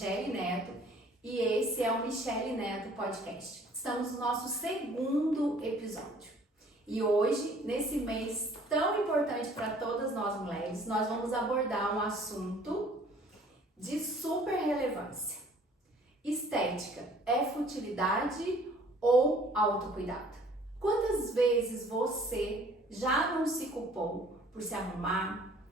Michele Neto e esse é o Michele Neto Podcast. Estamos no nosso segundo episódio e hoje, nesse mês tão importante para todas nós mulheres, nós vamos abordar um assunto de super relevância. Estética é futilidade ou autocuidado? Quantas vezes você já não se culpou por se arrumar,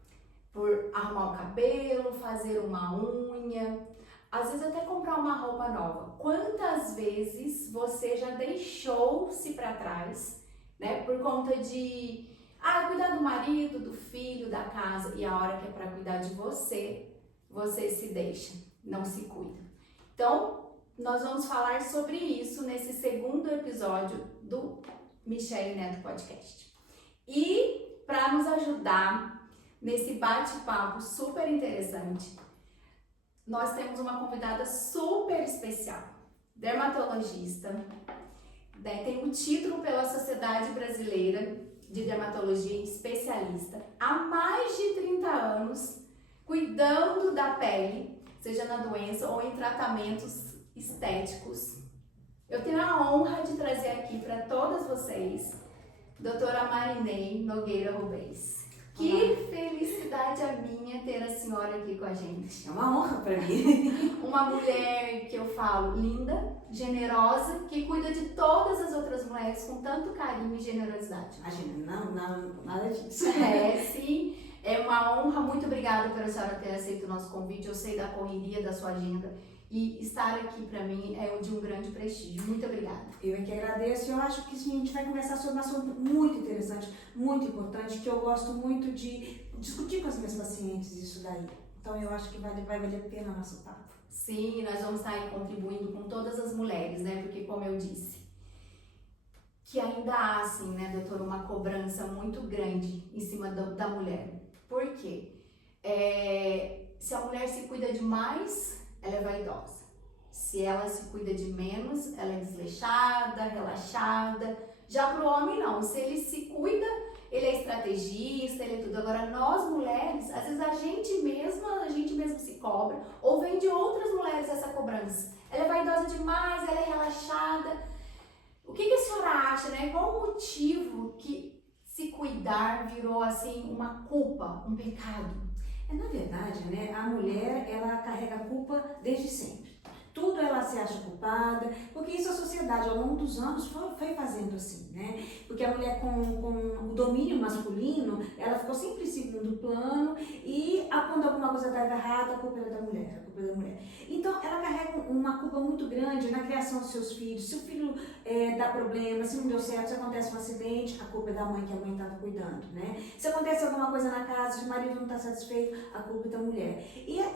por arrumar o cabelo, fazer uma unha, às vezes até comprar uma roupa nova? Quantas vezes você já deixou-se para trás, né, por conta de cuidar do marido, do filho, da casa, e a hora que é para cuidar de você, você se deixa, não se cuida. Então, nós vamos falar sobre isso nesse segundo episódio do Michele Neto Podcast. E para nos ajudar nesse bate-papo super interessante, nós temos uma convidada super especial, dermatologista, né, tem um título pela Sociedade Brasileira de Dermatologia, especialista, há mais de 30 anos, cuidando da pele, seja na doença ou em tratamentos estéticos. Eu tenho a honra de trazer aqui para todas vocês, doutora Marinei Nogueira Rubens. Que felicidade a minha ter a senhora aqui com a gente. É uma honra para mim. Uma mulher que eu falo linda, generosa, que cuida de todas as outras mulheres com tanto carinho e generosidade. Imagina, não, nada disso. Sim. É uma honra. Muito obrigada pela senhora ter aceito o nosso convite. Eu sei da correria, da sua agenda. E estar aqui para mim é de um grande prestígio. Muito obrigada. Eu é que agradeço. Eu acho que a gente vai conversar sobre um assunto muito interessante, muito importante, que eu gosto muito de discutir com as minhas pacientes isso daí. Então eu acho que vai valer a pena o nosso papo. Sim, nós vamos estar aí contribuindo com todas as mulheres, né? Porque, como eu disse, que ainda há, assim, né, doutora, uma cobrança muito grande em cima da mulher. Por quê? Se a mulher se cuida demais, ela é vaidosa. Se ela se cuida de menos, ela é desleixada, relaxada. Já pro homem não, se ele se cuida, ele é estrategista, ele é tudo. Agora nós mulheres, às vezes a gente mesma se cobra, ou vem de outras mulheres essa cobrança. Ela é vaidosa demais, ela é relaxada. O que a senhora acha, né? Qual o motivo que se cuidar virou assim uma culpa, um pecado? Na verdade, né, a mulher, ela carrega a culpa desde sempre. Tudo ela se acha culpada, porque isso a sociedade ao longo dos anos foi fazendo assim, né? Porque a mulher com o domínio masculino, ela ficou sempre em segundo plano e quando alguma coisa estava errada, a culpa era da mulher, Então ela carrega uma culpa muito grande na criação dos seus filhos. Se o filho dá problema, se não deu certo, se acontece um acidente, a culpa é da mãe, que a mãe estava cuidando, né? Se acontece alguma coisa na casa, se o marido não está satisfeito, a culpa é da mulher.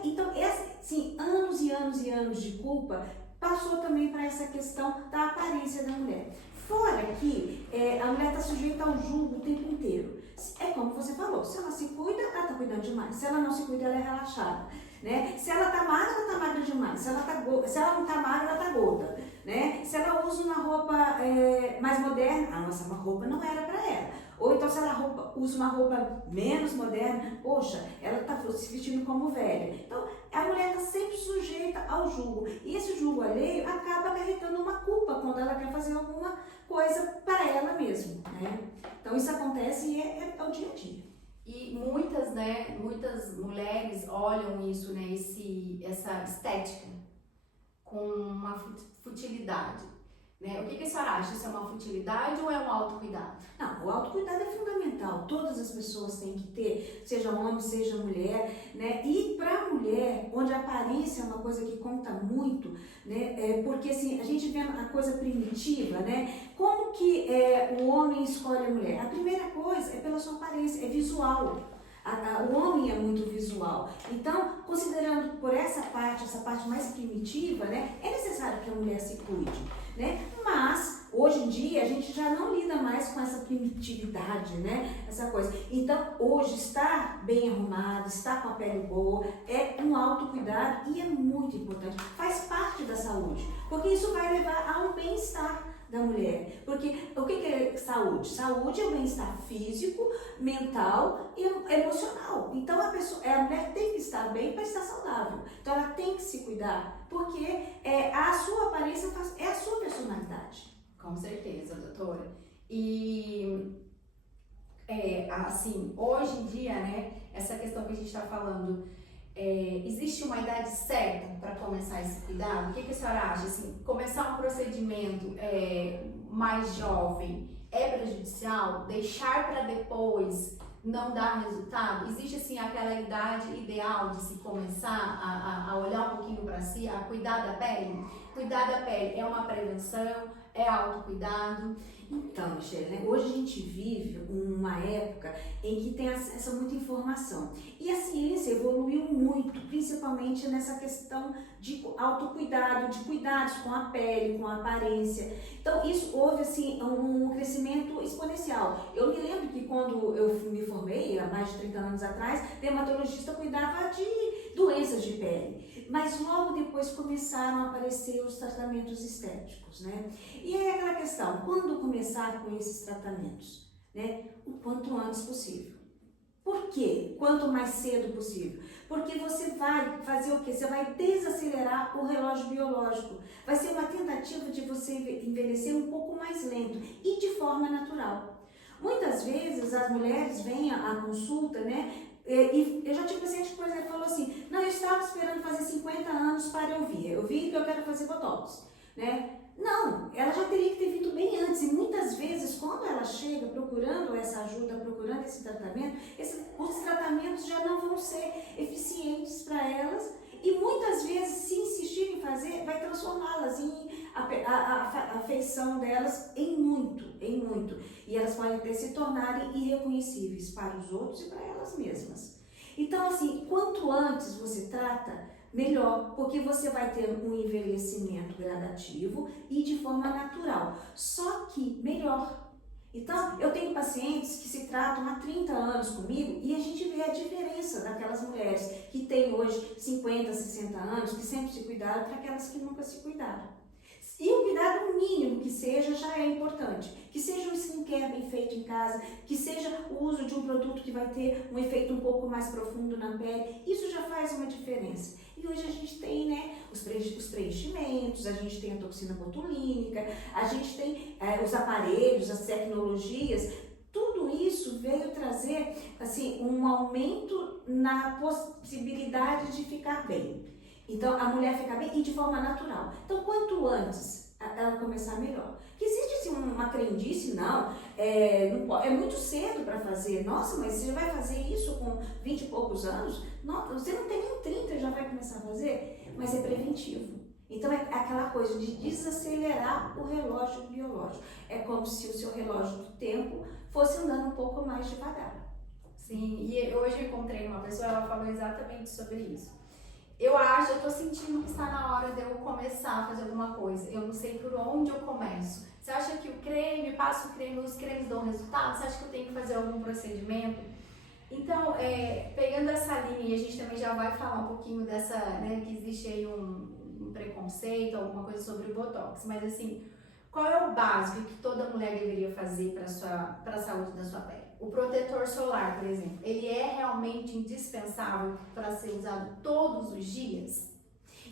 Então, assim, anos e anos e anos de culpa passou também para essa questão da aparência da mulher. Fora que a mulher está sujeita ao julgo o tempo inteiro. É como você falou, se ela se cuida, ela está cuidando demais. Se ela não se cuida, ela é relaxada. Né? Se ela está magra, ela está magra demais. Se ela não está magra, ela está gorda. Né? Se ela usa uma roupa mais moderna, nossa, uma roupa não era para ela. Ou então se ela usa uma roupa menos moderna, poxa, ela está se vestindo como velha. Então, a mulher está sempre sujeita ao julgo. E esse julgo alheio acaba acarretando uma culpa quando ela quer fazer alguma coisa para ela mesma. Né? Então, isso acontece e é o dia a dia. E muitas mulheres olham isso, né, essa estética com uma futilidade. Né? O que a senhora acha? Isso é uma futilidade ou é um autocuidado? Não, o autocuidado é fundamental. Todas as pessoas têm que ter, seja homem, seja mulher, né? E para a mulher, onde a aparência é uma coisa que conta muito, né? Porque assim, a gente vê a coisa primitiva, né? Como que o homem escolhe a mulher? A primeira coisa é pela sua aparência, é visual. O homem é muito visual. Então, considerando por essa parte mais primitiva, né? É necessário que a mulher se cuide. Né? Mas hoje em dia a gente já não lida mais com essa primitividade, né? Essa coisa. Então hoje estar bem arrumado, estar com a pele boa é um autocuidado e é muito importante. Faz parte da saúde, porque isso vai levar a um bem-estar da mulher. Porque o que é saúde? Saúde é o bem-estar físico, mental e emocional. Então a mulher tem que estar bem para estar saudável. Então ela tem que se cuidar, porque a sua aparência é a sua personalidade. Com certeza, doutora. E assim, hoje em dia, né, essa questão que a gente está falando, existe uma idade certa para começar esse cuidado? O que a senhora acha? Assim, começar um procedimento mais jovem é prejudicial? Deixar para depois não dar resultado? Existe assim aquela idade ideal de se começar a olhar um pouquinho para si, a cuidar da pele? Cuidar da pele é uma prevenção? É autocuidado? Então, Michele, né? Hoje a gente vive uma época em que tem acesso a muita informação. E a ciência evoluiu muito, principalmente nessa questão de autocuidado, de cuidados com a pele, com a aparência. Então, isso houve assim, um crescimento exponencial. Eu me lembro que quando eu me formei, há mais de 30 anos atrás, dermatologista cuidava de doenças de pele. Mas logo depois começaram a aparecer os tratamentos estéticos, né? E aí aquela questão, quando começar com esses tratamentos, né? O quanto antes possível. Por quê? Quanto mais cedo possível. Porque você vai fazer o quê? Você vai desacelerar o relógio biológico. Vai ser uma tentativa de você envelhecer um pouco mais lento e de forma natural. Muitas vezes as mulheres vêm à consulta, né? E eu já tive paciente que, por exemplo, falou assim, não, eu estava esperando fazer 50 anos para eu vir. Eu vi que eu quero fazer botox, né? Não, ela já teria que ter vindo bem antes. E muitas vezes, quando ela chega procurando essa ajuda, procurando esse tratamento, os tratamentos já não vão ser eficientes para elas. E muitas vezes, se insistir em fazer, vai transformá-las a feição delas em muito. E elas podem até se tornarem irreconhecíveis para os outros e para elas mesmas. Então, assim, quanto antes você trata, melhor, porque você vai ter um envelhecimento gradativo e de forma natural. Só que melhor. Então, eu tenho pacientes que se tratam há 30 anos comigo e a gente vê a diferença daquelas mulheres que têm hoje 50, 60 anos, que sempre se cuidaram, para aquelas que nunca se cuidaram. E o cuidado mínimo que seja já é importante. Que seja um skincare bem feito em casa, que seja o uso de um produto que vai ter um efeito um pouco mais profundo na pele. Isso já faz uma diferença. E hoje a gente tem, né, os preenchimentos, a gente tem a toxina botulínica, a gente tem os aparelhos, as tecnologias. Tudo isso veio trazer assim, um aumento na possibilidade de ficar bem. Então, a mulher fica bem e de forma natural. Então, quanto antes ela começar, melhor. Que existe assim, uma crendice, não é muito cedo para fazer. Nossa, mas você já vai fazer isso com 20 e poucos anos? Não, você não tem nem 30 já vai começar a fazer? Mas é preventivo. Então, é aquela coisa de desacelerar o relógio biológico. É como se o seu relógio do tempo fosse andando um pouco mais devagar. Sim, e hoje eu encontrei uma pessoa, ela falou exatamente sobre isso. Eu tô sentindo que está na hora de eu começar a fazer alguma coisa. Eu não sei por onde eu começo. Você acha que o creme, passo o creme, os cremes dão resultado? Você acha que eu tenho que fazer algum procedimento? Então, pegando essa linha, e a gente também já vai falar um pouquinho dessa, né, que existe aí um preconceito, alguma coisa sobre o Botox. Mas assim, qual é o básico que toda mulher deveria fazer para a saúde da sua pele? O protetor solar, por exemplo, ele é realmente indispensável para ser usado todos os dias?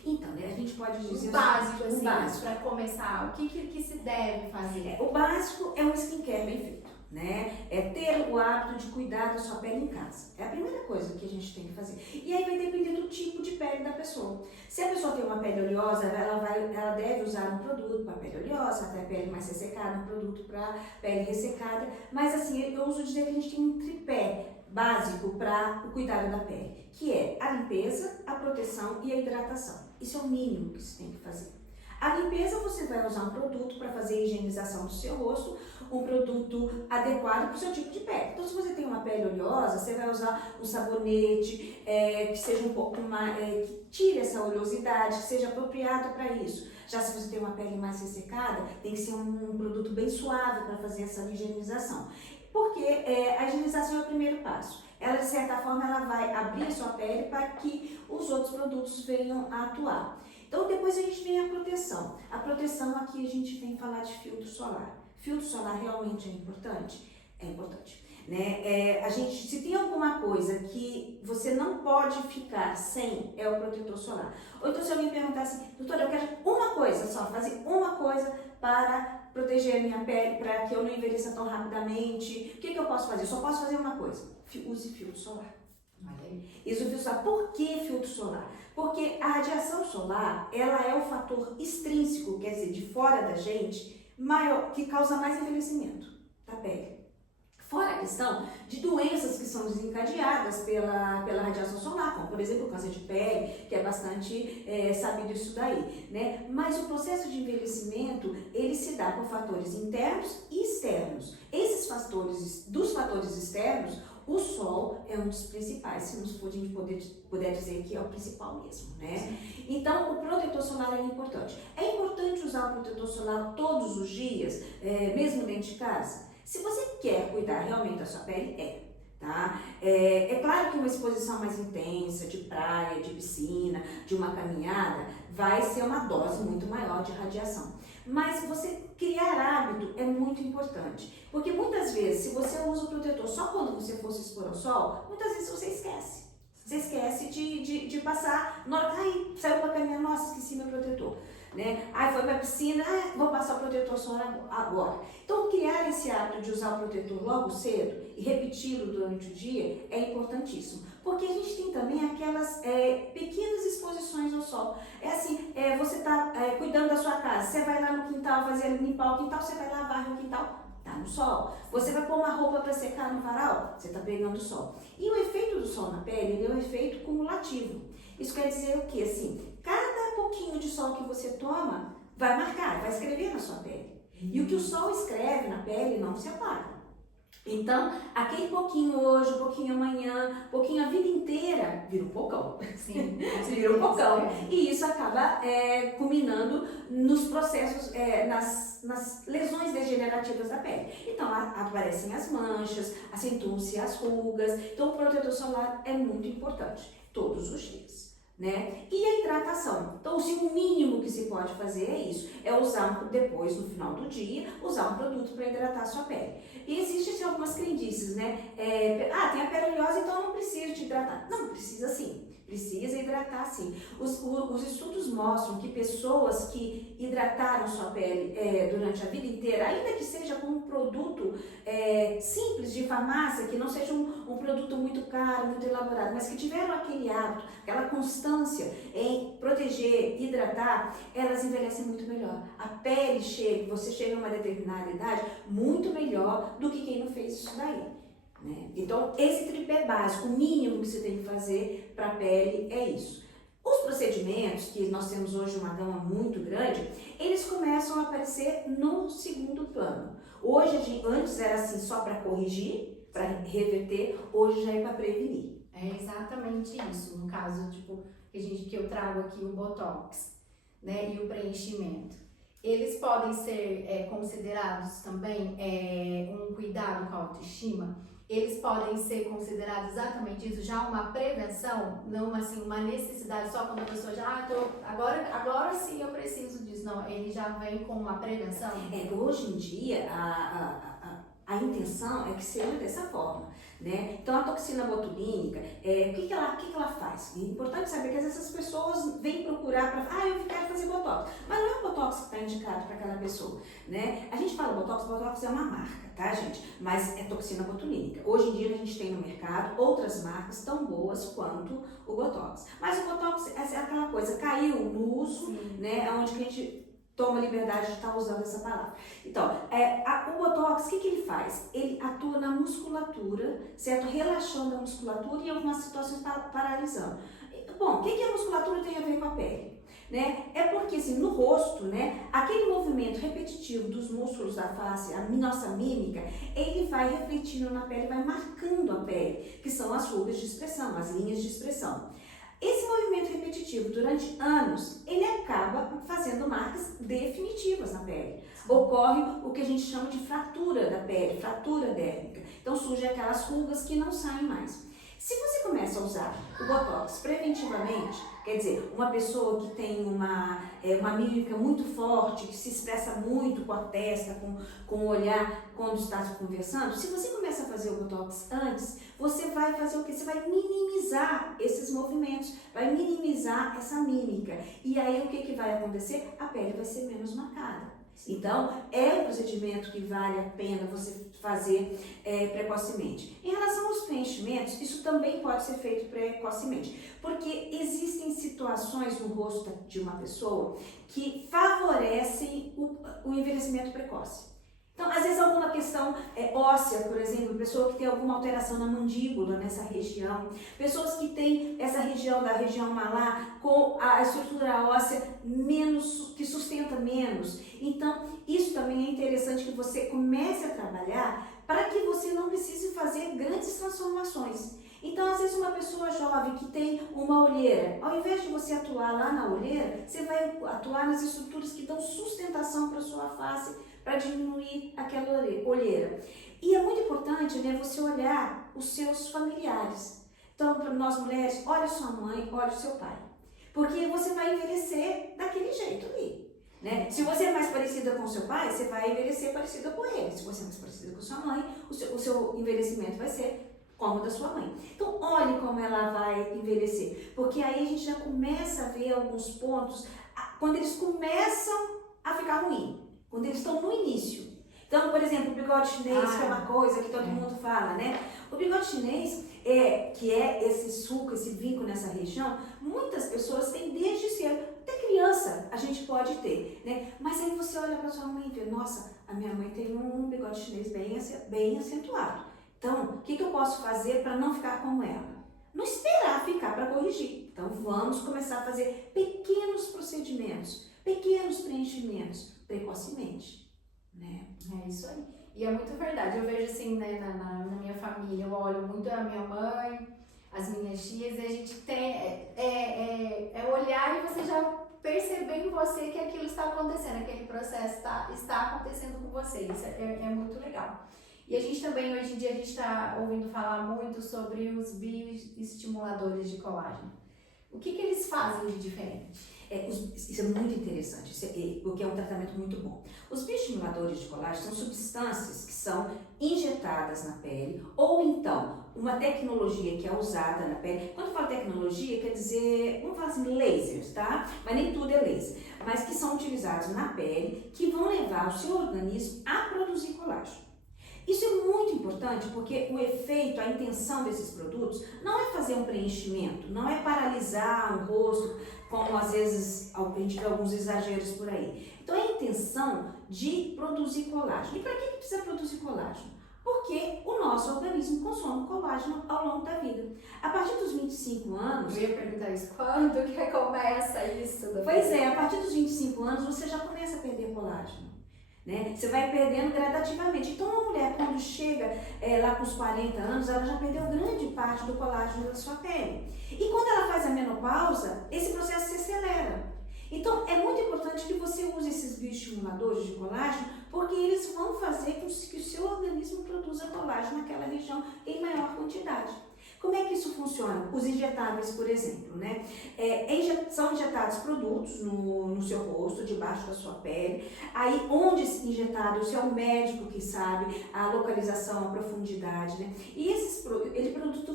Então, né, a gente pode dizer... O básico, assim, para começar, o que se deve fazer? O básico é um skincare bem feito, né? É ter o hábito de cuidar da sua pele em casa. É a primeira coisa que a gente tem que fazer. E aí vai depender do tipo de pele da pessoa. Se a pessoa tem uma pele oleosa, ela deve usar um produto para pele oleosa, para pele mais ressecada, um produto para pele ressecada. Mas assim, eu uso dizer que a gente tem um tripé básico para o cuidado da pele, que é a limpeza, a proteção e a hidratação. Isso é o mínimo que se tem que fazer. A limpeza, você vai usar um produto para fazer a higienização do seu rosto, um produto adequado para o seu tipo de pele. Então, se você tem uma pele oleosa, você vai usar um sabonete que seja um pouco mais, que tire essa oleosidade, que seja apropriado para isso. Já se você tem uma pele mais ressecada, tem que ser um produto bem suave para fazer essa higienização. Porque a higienização é o primeiro passo. Ela, de certa forma, ela vai abrir a sua pele para que os outros produtos venham a atuar. Então depois a gente vem a proteção. A proteção aqui a gente vem falar de filtro solar. Filtro solar realmente é importante? É importante. Né? A gente, se tem alguma coisa que você não pode ficar sem, é o protetor solar. Ou então se alguém perguntar assim, doutora, eu quero uma coisa só, fazer uma coisa para proteger a minha pele, para que eu não envelheça tão rapidamente, o que eu posso fazer? Eu só posso fazer uma coisa, use filtro solar. Use filtro solar. Por que filtro solar? Porque a radiação solar, ela é o fator extrínseco, quer dizer, de fora da gente, maior, que causa mais envelhecimento da pele. Fora a questão de doenças que são desencadeadas pela radiação solar, como por exemplo o câncer de pele, que é bastante sabido isso daí, né? Mas o processo de envelhecimento, ele se dá por fatores internos e externos. Esses fatores, dos fatores externos, o sol é um dos principais, se nos for a gente puder dizer que é o principal mesmo, né? Então, o protetor solar é importante. É importante usar o protetor solar todos os dias, mesmo dentro de casa? Se você quer cuidar realmente da sua pele, tá? É claro que uma exposição mais intensa, de praia, de piscina, de uma caminhada, vai ser uma dose muito maior de radiação. Mas você criar hábito é muito importante, porque muitas vezes, se você usa o protetor só quando você for se expor ao sol, muitas vezes você esquece. Você esquece de passar, saiu para caminhar, nossa, esqueci meu protetor. Né? Foi para a piscina, vou passar o protetor solar agora. Então, criar esse hábito de usar o protetor logo cedo e repeti-lo durante o dia é importantíssimo. Porque a gente tem também aquelas pequenas exposições ao sol. Você está cuidando da sua casa, você vai lá no quintal limpar o quintal, você vai lavar o quintal, tá no sol. Você vai pôr uma roupa para secar no varal, você está pegando o sol. E o efeito do sol na pele, ele é um efeito cumulativo. Isso quer dizer o quê? Cada pouquinho de sol que você toma vai marcar, vai escrever na sua pele. E o que o sol escreve na pele não se apaga. Então, aquele pouquinho hoje, um pouquinho amanhã, um pouquinho a vida inteira, vira um pocão. Sim, vira um pocão. E isso acaba culminando nos processos, nas lesões degenerativas da pele. Então, aparecem as manchas, acentuam-se as rugas. Então, o protetor solar é muito importante, todos os dias. Né? E a hidratação. Então, o mínimo que se pode fazer é isso, é usar depois, no final do dia, usar um produto para hidratar a sua pele. E existem algumas crendices, né? Tem a pele oleosa, então eu não preciso te hidratar. Não, precisa sim. Precisa hidratar sim. Os estudos mostram que pessoas que hidrataram sua pele durante a vida inteira, ainda que seja com um produto simples de farmácia, que não seja um produto muito caro, muito elaborado, mas que tiveram aquele hábito, aquela constância em proteger, hidratar, elas envelhecem muito melhor. A pele você chega a uma determinada idade muito melhor do que quem não fez isso daí. Né? Então, esse tripé básico, o mínimo que você tem que fazer para a pele é isso. Os procedimentos, que nós temos hoje uma gama muito grande, eles começam a aparecer no segundo plano. Hoje, antes era assim só para corrigir, para reverter, hoje já é para prevenir. É exatamente isso. No caso, que eu trago aqui o Botox, né, e o preenchimento. Eles podem ser considerados também um cuidado com a autoestima. Eles podem ser considerados exatamente isso, já uma prevenção, não uma necessidade só quando a pessoa já, agora sim eu preciso disso. Não, ele já vem com uma prevenção. Hoje em dia, a intenção é que seja dessa forma, né? Então, a toxina botulínica, o que ela faz? É importante saber que às vezes as pessoas vêm procurar para, eu quero fazer Botox, mas não é o Botox que está indicado para aquela pessoa, né? A gente fala Botox é uma marca, tá, gente? Mas é toxina botulínica. Hoje em dia a gente tem no mercado outras marcas tão boas quanto o Botox. Mas o Botox é aquela coisa, caiu no uso, né? Onde que a gente toma liberdade de estar usando essa palavra. Então, o Botox, o que ele faz? Ele atua na musculatura, certo? Relaxando a musculatura e em algumas situações paralisando. Bom, o que a musculatura tem a ver com a pele? Né? É porque, assim, no rosto, né, aquele movimento repetitivo dos músculos da face, a nossa mímica, ele vai refletindo na pele, vai marcando a pele, que são as rugas de expressão, as linhas de expressão. Esse movimento repetitivo durante anos, ele acaba fazendo marcas definitivas na pele. Ocorre o que a gente chama de fratura da pele, fratura dérmica. Então surgem aquelas rugas que não saem mais. Se você começa a usar o Botox preventivamente, quer dizer, uma pessoa que tem uma mímica muito forte, que se expressa muito com a testa, com o olhar quando está conversando, se você começa a fazer o Botox antes, você vai fazer o quê? Você vai minimizar esses movimentos, vai minimizar essa mímica. E aí o que vai acontecer? A pele vai ser menos marcada. Então, é um procedimento que vale a pena você fazer precocemente. Em relação aos preenchimentos, isso também pode ser feito precocemente, porque existem situações no rosto de uma pessoa que favorecem o envelhecimento precoce. Então, às vezes alguma questão óssea, por exemplo, pessoa que tem alguma alteração na mandíbula, nessa região, pessoas que têm essa região da região malar com a estrutura óssea que sustenta menos. Então, isso também é interessante que você comece a trabalhar para que você não precise fazer grandes transformações. Então, às vezes uma pessoa jovem que tem uma olheira, ao invés de você atuar lá na olheira, você vai atuar nas estruturas que dão sustentação para a sua face, para diminuir aquela olheira. E é muito importante, né, você olhar os seus familiares. Então, para nós mulheres, olha sua mãe, olha o seu pai. Porque você vai envelhecer daquele jeito ali. Né? Se você é mais parecida com o seu pai, você vai envelhecer parecida com ele. Se você é mais parecida com sua mãe, o seu envelhecimento vai ser como o da sua mãe. Então, olhe como ela vai envelhecer. Porque aí a gente já começa a ver alguns pontos, quando eles começam a ficar ruim. Quando eles estão no início. Então, por exemplo, o bigode chinês, que é uma coisa que todo mundo fala, né? O bigode chinês, que é esse sulco, esse vinco nessa região, muitas pessoas têm desde cedo. Até criança a gente pode ter, né? Mas aí você olha para sua mãe e vê, nossa, a minha mãe tem um bigode chinês bem acentuado. Então, o que eu posso fazer para não ficar como ela? Não esperar ficar para corrigir. Então, vamos começar a fazer pequenos procedimentos, pequenos preenchimentos, precocemente, né? É isso aí. E é muito verdade. Eu vejo assim, né, na minha família, eu olho muito a minha mãe, as minhas tias, e a gente tem olhar e você já perceber em você que aquilo está acontecendo, aquele processo está acontecendo com você. Isso é muito legal. E a gente também, hoje em dia, a gente está ouvindo falar muito sobre os bioestimuladores de colágeno. O que eles fazem de diferente? Isso é muito interessante, porque é um tratamento muito bom. Os bioestimuladores de colágeno são substâncias que são injetadas na pele, ou então uma tecnologia que é usada na pele. Quando eu falo tecnologia, quer dizer, vamos falar assim, lasers, tá? Mas nem tudo é laser. Mas que são utilizados na pele, que vão levar o seu organismo a produzir colágeno. Isso é muito importante porque o efeito, a intenção desses produtos não é fazer um preenchimento, não é paralisar o rosto, como às vezes a gente vê alguns exageros por aí. Então é a intenção de produzir colágeno. E para que precisa produzir colágeno? Porque o nosso organismo consome colágeno ao longo da vida. A partir dos 25 anos... Eu ia perguntar isso, quando que começa isso? Pois é, a partir dos 25 anos você já começa a perder colágeno. Né? Você vai perdendo gradativamente. Então, uma mulher, quando chega lá com os 40 anos, ela já perdeu grande parte do colágeno da sua pele. E quando ela faz a menopausa, esse processo se acelera. Então, é muito importante que você use esses bioestimuladores de colágeno, porque eles vão fazer com que o seu organismo produza colágeno naquela região em maior quantidade. Como é que isso funciona? Os injetáveis, por exemplo, né? São injetados produtos no seu rosto, debaixo da sua pele. Aí, onde injetado, o seu médico que sabe a localização, a profundidade, né? E esse produto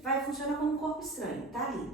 vai funcionar como um corpo estranho, tá ali.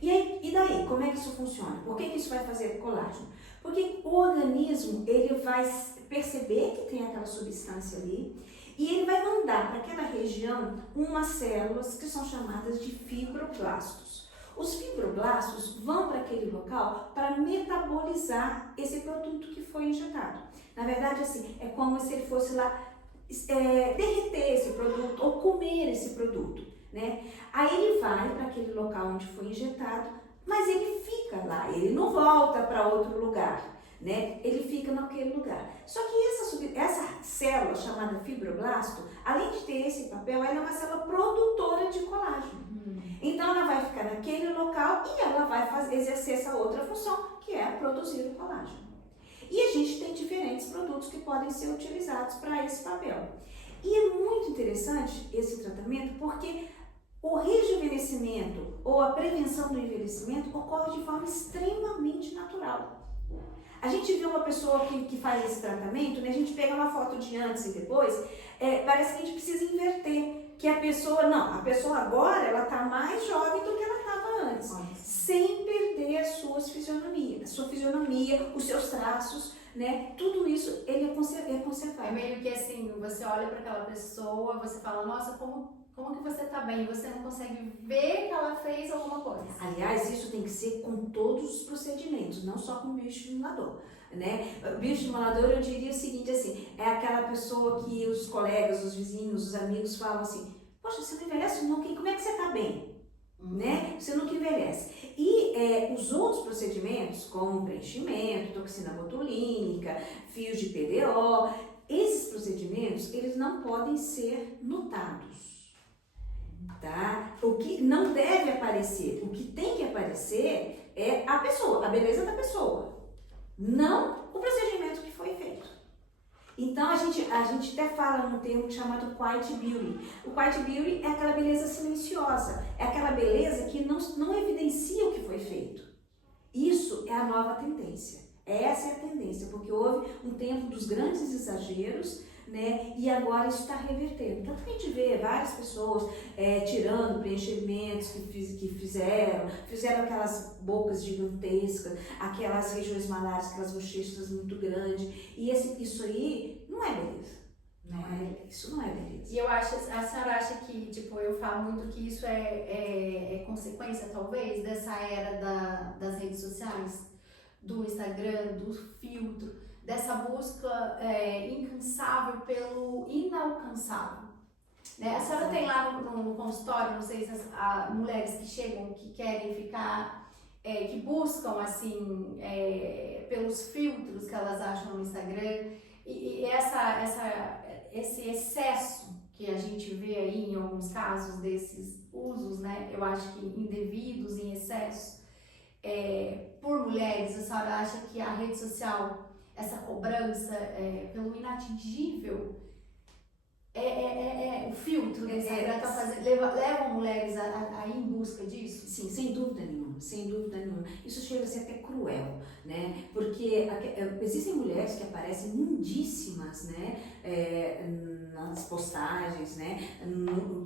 E daí, como é que isso funciona? Por que isso vai fazer colágeno? Porque o organismo, ele vai perceber que tem aquela substância ali, e ele vai mandar para aquela região umas células que são chamadas de fibroblastos. Os fibroblastos vão para aquele local para metabolizar esse produto que foi injetado. Na verdade, assim, é como se ele fosse lá derreter esse produto ou comer esse produto, né? Aí ele vai para aquele local onde foi injetado, mas ele fica lá, ele não volta para outro lugar. Né? Ele fica naquele lugar. Só que essa célula chamada fibroblasto, além de ter esse papel, ela é uma célula produtora de colágeno. Então ela vai ficar naquele local e ela vai exercer essa outra função, que é produzir o colágeno. E a gente tem diferentes produtos que podem ser utilizados para esse papel. E é muito interessante esse tratamento porque O rejuvenescimento ou a prevenção do envelhecimento ocorre de forma extremamente natural. A gente vê uma pessoa que faz esse tratamento, né? A gente pega uma foto de antes e depois, parece que a gente precisa inverter, que a pessoa agora, ela está mais jovem do que ela estava antes, sem perder a sua fisionomia, os seus traços, né? Tudo isso, ele é conservado. É meio que assim, você olha para aquela pessoa, você fala, nossa, como que você tá bem? Você não consegue ver que ela fez alguma coisa. Aliás, isso tem que ser com todos os procedimentos, não só com bioestimulador, né? Bioestimulador, eu diria o seguinte, assim, é aquela pessoa que os colegas, os vizinhos, os amigos falam assim, poxa, você não envelhece nunca, como é que você tá bem? Né? Você nunca envelhece. E os outros procedimentos, como preenchimento, toxina botulínica, fios de PDO, esses procedimentos, eles não podem ser notados. Tá? O que não deve aparecer, o que tem que aparecer é a pessoa, a beleza da pessoa, não o procedimento que foi feito. Então a gente até fala num termo chamado quiet beauty. O quiet beauty é aquela beleza silenciosa, é aquela beleza que não evidencia o que foi feito. Isso é a nova tendência. Essa é a tendência, porque houve um tempo dos grandes exageros, né? E agora isso está revertendo. Então a gente vê várias pessoas tirando preenchimentos que fizeram aquelas bocas gigantescas, aquelas regiões malares, aquelas bochechas muito grandes. E isso aí não é beleza. Isso não é beleza. E eu acho, a senhora acha que, tipo, eu falo muito que isso é consequência, talvez, dessa era das redes sociais, do Instagram, do filtro, dessa busca incansável pelo inalcançável. Né? A senhora tem lá no consultório, não sei se as mulheres que chegam, que querem ficar, que buscam assim, pelos filtros que elas acham no Instagram, e esse excesso que a gente vê aí em alguns casos desses usos, né? Eu acho que indevidos, em excesso, por mulheres, a senhora acha que a rede social, essa cobrança pelo inatingível, o filtro do Instagram tá levam mulheres a ir em busca disso? Sim, sem dúvida nenhuma, sem dúvida nenhuma. Isso chega a ser até cruel, né? Porque existem mulheres que aparecem lindíssimas, né? Nas postagens, né?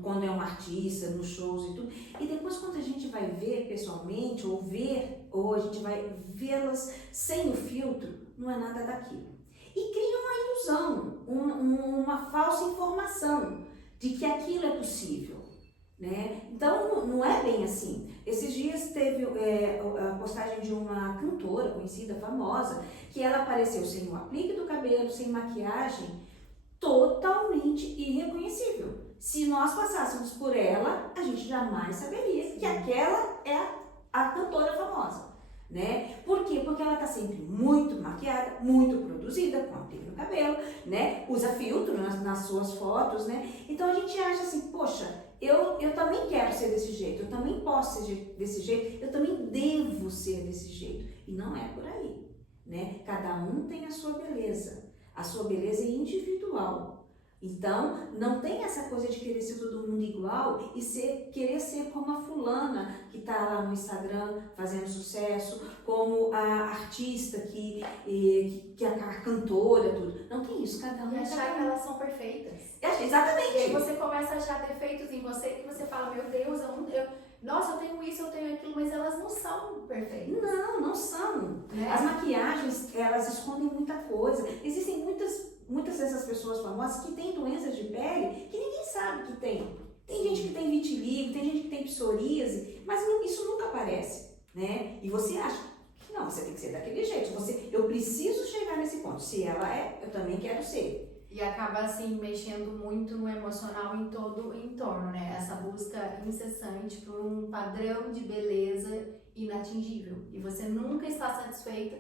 Quando é um artista, nos shows e tudo. E depois quando a gente vai ver pessoalmente, ou a gente vai vê-las sem o filtro, não é nada daquilo. E cria uma ilusão, uma falsa informação de que aquilo é possível, né? Então não é bem assim. Esses dias teve a postagem de uma cantora conhecida, famosa, que ela apareceu sem o aplique do cabelo, sem maquiagem, totalmente irreconhecível. Se nós passássemos por ela, a gente jamais saberia que aquela é a cantora famosa. Né? Por quê? Porque ela está sempre muito maquiada, muito produzida, com aplique no cabelo, né? Usa filtro nas suas fotos, né? Então a gente acha assim, poxa, eu também quero ser desse jeito, eu também posso ser desse jeito, eu também devo ser desse jeito. E não é por aí, né? Cada um tem a sua beleza é individual. Então, não tem essa coisa de querer ser todo mundo igual e querer ser como a fulana que está lá no Instagram fazendo sucesso, como a artista que a cantora, tudo. Não tem isso, cada um. E achar que elas são perfeitas. Exatamente. E aí você começa a achar defeitos em você que você fala, meu Deus, nossa, eu tenho isso, eu tenho aquilo, mas elas não são perfeitas. Não são. Né? As maquiagens, elas escondem muita coisa. Existem muitas dessas pessoas famosas que têm doenças de pele que ninguém sabe que tem. Tem gente que tem vitiligo, tem gente que tem psoríase, mas isso nunca aparece, né? E você acha que não, você tem que ser daquele jeito. Eu preciso chegar nesse ponto. Se ela eu também quero ser. E acaba assim mexendo muito no emocional em todo o entorno, né? Essa busca incessante por um padrão de beleza inatingível. E você nunca está satisfeita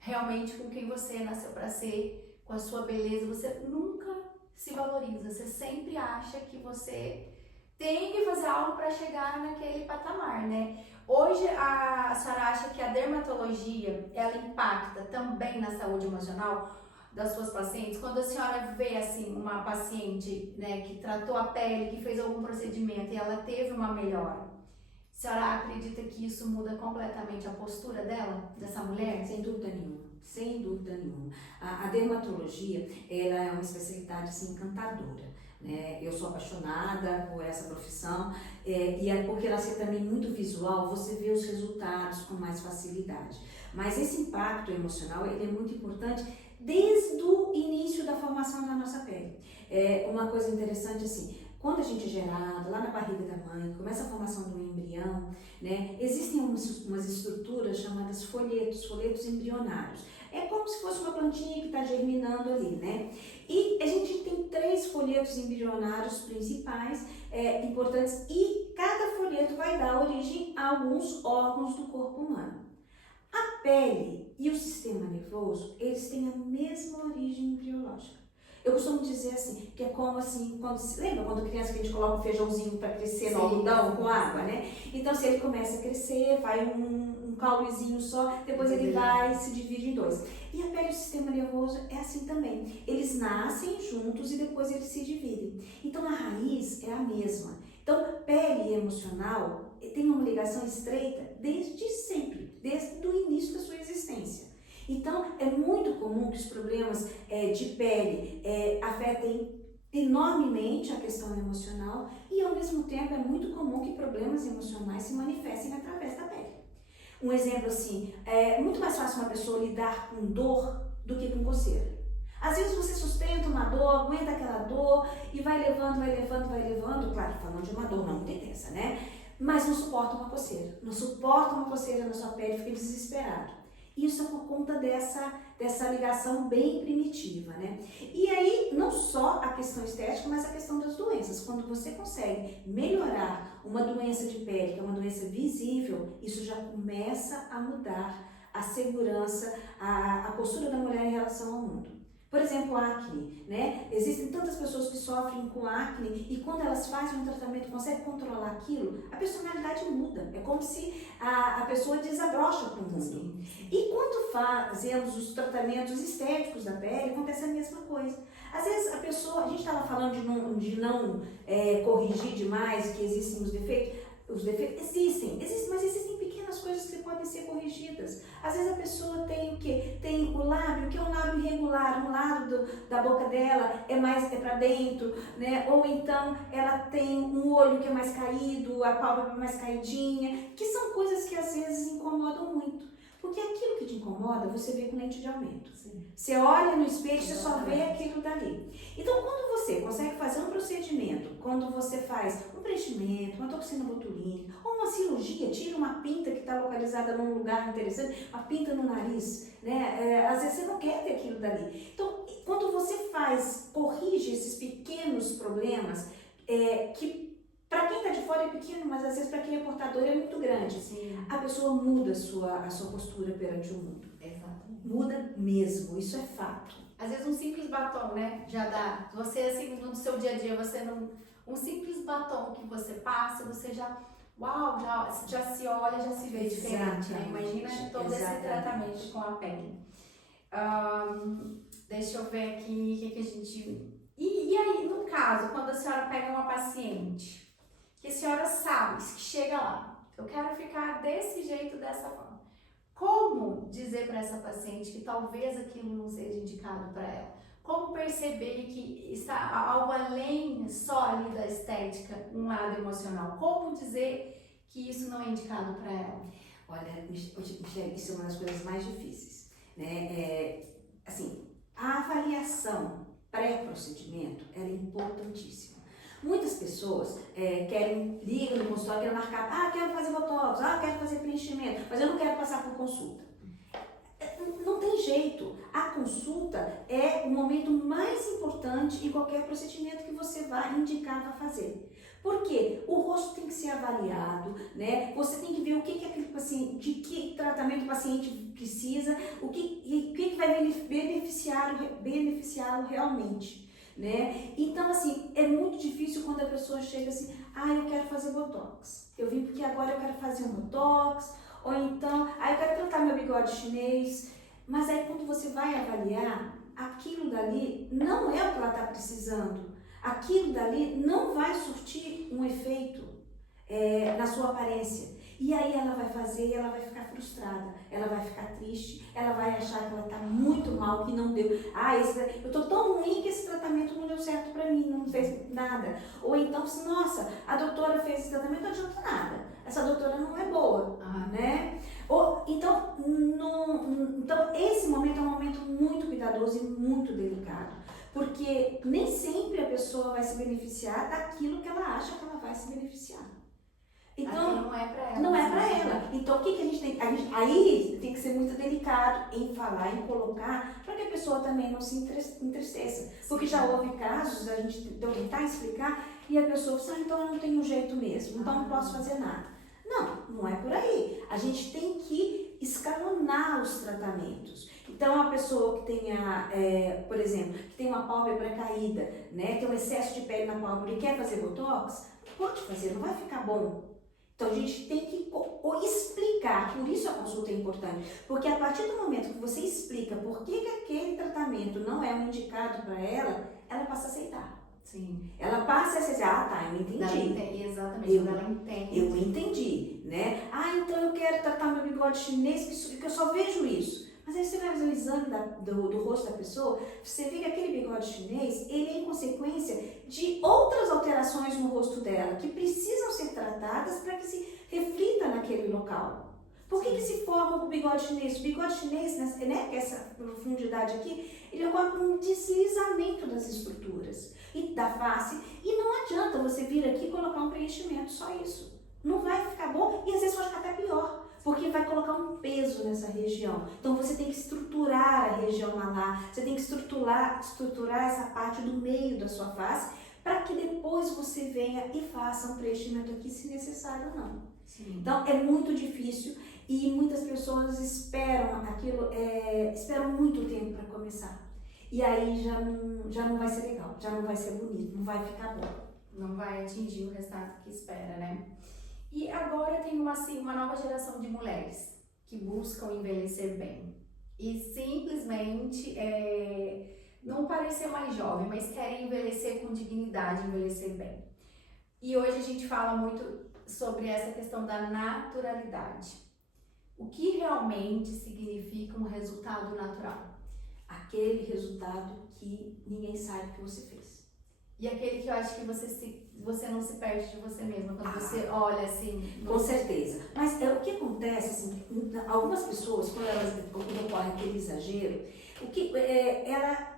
realmente com quem você nasceu para ser, com a sua beleza. Você nunca se valoriza. Você sempre acha que você tem que fazer algo para chegar naquele patamar, né? Hoje a senhora acha que a dermatologia ela impacta também na saúde emocional? das suas pacientes, quando a senhora vê assim uma paciente, né, que tratou a pele, que fez algum procedimento e ela teve uma melhora, a senhora acredita que isso muda completamente a postura dela, dessa mulher? Sem dúvida nenhuma, sem dúvida nenhuma. A dermatologia, ela é uma especialidade assim, encantadora. Né? Eu sou apaixonada por essa profissão e é porque ela ser também muito visual, você vê os resultados com mais facilidade. Mas esse impacto emocional, ele é muito importante desde o início da formação da nossa pele. Uma coisa interessante assim, quando a gente é gerado, lá na barriga da mãe, começa a formação do embrião, né, existem umas estruturas chamadas folhetos embrionários. É como se fosse uma plantinha que está germinando ali, né? E a gente tem 3 folhetos embrionários principais, importantes, e cada folheto vai dar origem a alguns órgãos do corpo humano. A pele e o sistema nervoso, eles têm a mesma origem embriológica. Eu costumo dizer assim, que é como assim, lembra quando criança que a gente coloca um feijãozinho para crescer no algodão com água, né? Então, se ele começa a crescer, vai um caulezinho só, depois ele vai e se divide em 2. E a pele e o sistema nervoso é assim também. Eles nascem juntos e depois eles se dividem. Então, a raiz é a mesma. Então, pele e emocional tem uma ligação estreita desde sempre, desde o início da sua existência. Então, é muito comum que os problemas de pele afetem enormemente a questão emocional e, ao mesmo tempo, é muito comum que problemas emocionais se manifestem através da pele. Um exemplo assim, é muito mais fácil uma pessoa lidar com dor do que com coceira. Às vezes você sustenta uma dor, aguenta aquela dor e vai levando, claro, falando de uma dor não muito intensa, né? Mas não suporta uma coceira. Não suporta uma coceira na sua pele, fica desesperado. Isso é por conta dessa ligação bem primitiva, né? E aí, não só a questão estética, mas a questão das doenças. Quando você consegue melhorar uma doença de pele, que é uma doença visível, isso já começa a mudar a segurança, a postura da mulher em relação ao mundo. Por exemplo, acne, né? Existem tantas pessoas que sofrem com acne e quando elas fazem um tratamento, conseguem controlar aquilo, a personalidade muda. É como se a pessoa desabrocha para o mundo. Sim. E quando fazemos os tratamentos estéticos da pele, acontece a mesma coisa. Às vezes a gente estava falando de não corrigir demais, que existem os defeitos. Os defeitos existem, mas existem pequenas coisas que podem ser corrigidas. Às vezes a pessoa tem o quê? Tem o lábio, que é um lábio irregular, um lado da boca dela é para dentro, né? Ou então ela tem um olho que é mais caído, a pálpebra mais caidinha, que são coisas que às vezes incomodam muito. Porque aquilo que te incomoda, você vê com lente de aumento. Sim. Você olha no espelho, você só vê aquilo dali. Então, quando você consegue fazer um procedimento, quando você faz um preenchimento, uma toxina botulínica, ou uma cirurgia, tira uma pinta que está localizada num lugar interessante, uma pinta no nariz, né? Às vezes você não quer ter aquilo dali. Então, quando você corrige esses pequenos problemas, que para quem está de fora é pequeno, mas às vezes para quem é portador é muito grande. Sim. A pessoa muda a sua postura perante o mundo. Exatamente. Muda mesmo, isso é fato. Às vezes um simples batom, né, já dá. Você assim, no seu dia a dia, você não... Um simples batom que você passa, você já... Uau, já se olha, já se vê diferente, né? Imagina todo esse tratamento com a pele. Deixa eu ver aqui o que a gente... E aí, no caso, quando a senhora pega uma paciente... que a senhora sabe, que chega lá, eu quero ficar desse jeito, dessa forma. Como dizer para essa paciente que talvez aquilo não seja indicado para ela? Como perceber que está algo além só ali da estética, um lado emocional? Como dizer que isso não é indicado para ela? Olha, Michele, isso é uma das coisas mais difíceis, né? Assim, a avaliação pré-procedimento ela é importantíssima. Muitas pessoas ligam no consultório, querem marcar, quero fazer botox, quero fazer preenchimento, mas eu não quero passar por consulta. Não tem jeito. A consulta é o momento mais importante em qualquer procedimento que você vai indicar para fazer. Por quê? O rosto tem que ser avaliado, né? Você tem que ver o que aquele paciente, de que tratamento o paciente precisa, o que vai beneficiá-lo realmente. Né? Então, assim, é muito difícil quando a pessoa chega assim, eu quero fazer botox. Eu vim porque agora eu quero fazer um botox, ou então, eu quero tratar meu bigode chinês. Mas aí quando você vai avaliar, aquilo dali não é o que ela está precisando. Aquilo dali não vai surtir um efeito na sua aparência. E aí ela vai fazer e ela vai ficar frustrada, ela vai ficar triste, ela vai achar que ela está muito mal, que não deu. Eu estou tão ruim que esse tratamento não deu certo para mim, não fez nada. Ou então, nossa, a doutora fez esse tratamento, não adianta nada. Essa doutora não é boa, né? Então, esse momento é um momento muito cuidadoso e muito delicado. Porque nem sempre a pessoa vai se beneficiar daquilo que ela acha que ela vai se beneficiar. Então, não é para ela. Não é para ela. Então, o que a gente tem? Aí tem que ser muito delicado em falar, em colocar, para que a pessoa também não se entristeça. Porque já houve casos da gente tentar explicar e a pessoa fala, então eu não tenho jeito mesmo, então não posso fazer nada. Não é por aí. A gente tem que escalonar os tratamentos. Então, a pessoa que tenha, por exemplo, que tem uma pálpebra caída, né, tem um excesso de pele na pálpebra e quer fazer botox, pode fazer, não vai ficar bom. Então, a gente tem que explicar, por isso a consulta é importante, porque a partir do momento que você explica por que aquele tratamento não é um indicado para ela, ela passa a aceitar. Sim. Ela passa a aceitar, eu entendi. Exatamente, ela entende. Eu entendi, né? Então eu quero tratar meu bigode chinês, que eu só vejo isso. Mas aí você vai fazer o exame do rosto da pessoa, você vê que aquele bigode chinês, ele é em consequência de outras alterações no rosto dela, que precisam ser tratadas para que se reflita naquele local. Por que se forma o bigode chinês? O bigode chinês, né, essa profundidade aqui, ele ocorre com um deslizamento das estruturas e da face, e não adianta você vir aqui e colocar um preenchimento, só isso. Não vai ficar bom e às vezes pode ficar até pior. Porque vai colocar um peso nessa região. Então você tem que estruturar a região malar, você tem que estruturar essa parte do meio da sua face, para que depois você venha e faça um preenchimento aqui, se necessário ou não. Sim. Então é muito difícil e muitas pessoas esperam muito tempo para começar. E aí já não vai ser legal, já não vai ser bonito, não vai ficar bom. Não vai atingir o resultado que espera, né? E agora tem uma nova geração de mulheres que buscam envelhecer bem e simplesmente não parecer mais jovem, mas querem envelhecer com dignidade, envelhecer bem. E hoje a gente fala muito sobre essa questão da naturalidade. O que realmente significa um resultado natural? Aquele resultado que ninguém sabe que você fez. E aquele que eu acho que você não se perde de você mesma, quando você olha assim... Com certeza. Mas o que acontece, assim, algumas pessoas, quando ocorre aquele exagero,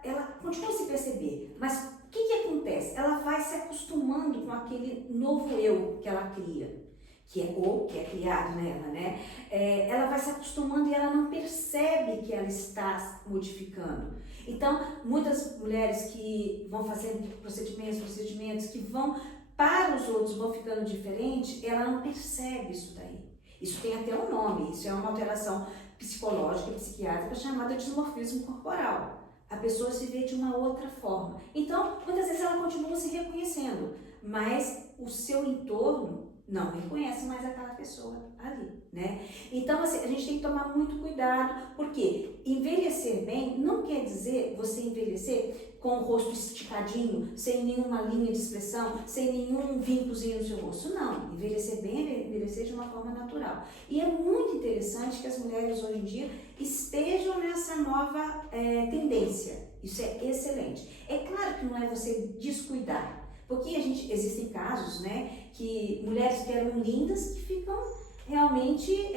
ela continua a se perceber, mas o que acontece? Ela vai se acostumando com aquele novo eu que ela cria, que é criado nela, né? Ela vai se acostumando e ela não percebe que ela está modificando. Então, muitas mulheres que vão fazendo procedimentos que vão para os outros, vão ficando diferentes, ela não percebe isso daí. Isso tem até um nome, isso é uma alteração psicológica e psiquiátrica chamada dismorfismo corporal. A pessoa se vê de uma outra forma. Então, muitas vezes ela continua se reconhecendo, mas o seu entorno não reconhece mais aquela pessoa ali, né? Então, assim, a gente tem que tomar muito cuidado, porque envelhecer bem não quer dizer você envelhecer com o rosto esticadinho, sem nenhuma linha de expressão, sem nenhum vincozinho no seu rosto. Não, envelhecer bem é envelhecer de uma forma natural. E é muito interessante que as mulheres hoje em dia estejam nessa nova tendência. Isso é excelente. É claro que não é você descuidar, porque existem casos, né, que mulheres que eram lindas que ficam realmente,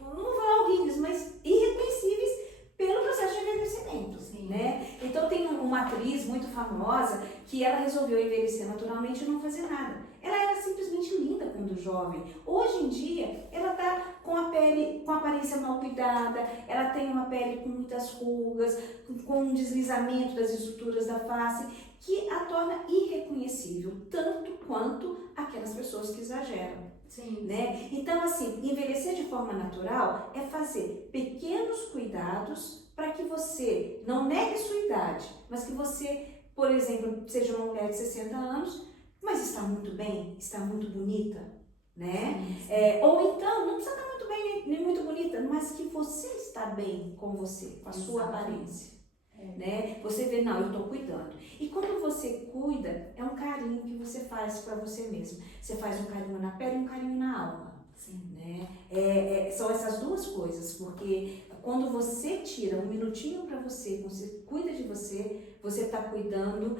não vou falar horríveis, mas irreconhecíveis pelo processo de envelhecimento, né? Então tem uma atriz muito famosa que ela resolveu envelhecer naturalmente e não fazer nada. Ela era simplesmente linda quando jovem. Hoje em dia, ela está com a pele, com a aparência mal cuidada, ela tem uma pele com muitas rugas, com um deslizamento das estruturas da face, que a torna irreconhecível, tanto quanto aquelas pessoas que exageram. Sim. Né? Então, assim, envelhecer de forma natural é fazer pequenos cuidados para que você não negue sua idade, mas que você, por exemplo, seja uma mulher de 60 anos, mas está muito bem, está muito bonita, né? Ou então, não precisa estar muito bem nem muito bonita, mas que você está bem com você, com a sua aparência. né? Você vê, não, eu estou cuidando. E quando você cuida, é um carinho que você faz para você mesmo. Você faz um carinho na pele e um carinho na alma. Sim. Né? São essas duas coisas, porque quando você tira um minutinho para você cuida de você, você está cuidando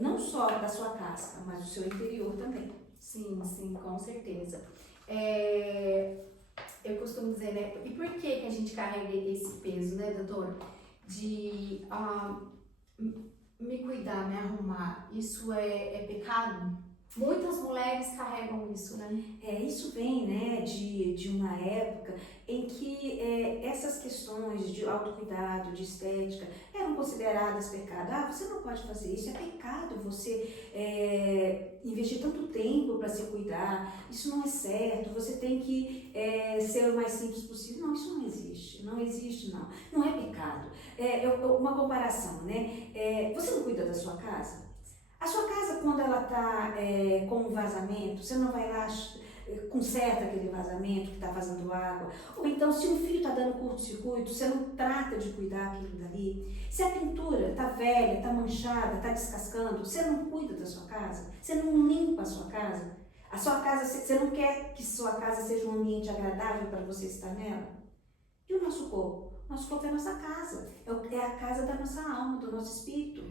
não só da sua casca, mas do seu interior também. Sim, sim, com certeza. Eu costumo dizer, né? E por que a gente carrega esse peso, né, doutora? De me cuidar, me arrumar, isso é pecado? Muitas mulheres carregam isso, né? Isso vem, né, de uma época em que essas questões de autocuidado, de estética, eram consideradas pecado. Ah, você não pode fazer isso, é pecado você investir tanto tempo para se cuidar, isso não é certo, você tem que ser o mais simples possível. Não, isso não existe, não é pecado. Uma comparação, né, você não cuida da sua casa? A sua casa, quando ela está com um vazamento, você não vai lá, conserta aquele vazamento que está vazando água. Ou então, se um fio está dando curto-circuito, você não trata de cuidar aquilo dali. Se a pintura está velha, está manchada, está descascando, você não cuida da sua casa, você não limpa a sua casa. A sua casa, você não quer que sua casa seja um ambiente agradável para você estar nela. E o nosso corpo? Nosso corpo é a nossa casa, é a casa da nossa alma, do nosso espírito.